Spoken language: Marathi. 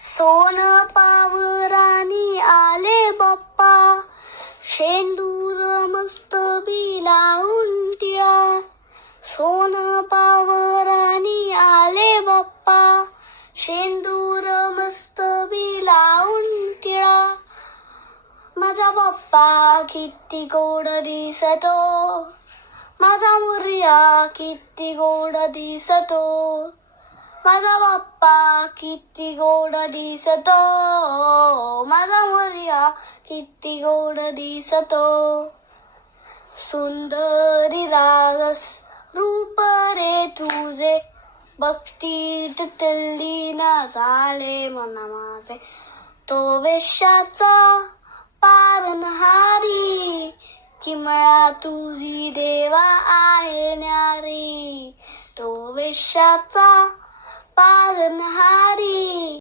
सोन पावरानी आले बाप्पा, शेंदूर मस्त बिलावून टिळा. सोन पावरानी आले बाप्पा, शेंदूर मस्त बिलावून टिळा. माझा बाप्पा किती गोड दिसतो, माझा मोरया किती गोड दिसतो. माझा बाप्पा किती गोड दिसतो, माझा मोरया किती गोड दिसतो. सुंदरी रागस रूप रे तुझे, भक्तीत तल्लीन झाले मना माझे. तो वेश्याचा पारणहारी, किमळा तुझी देवा आहे न्यारी. तो वेश्याचा पारणहारी.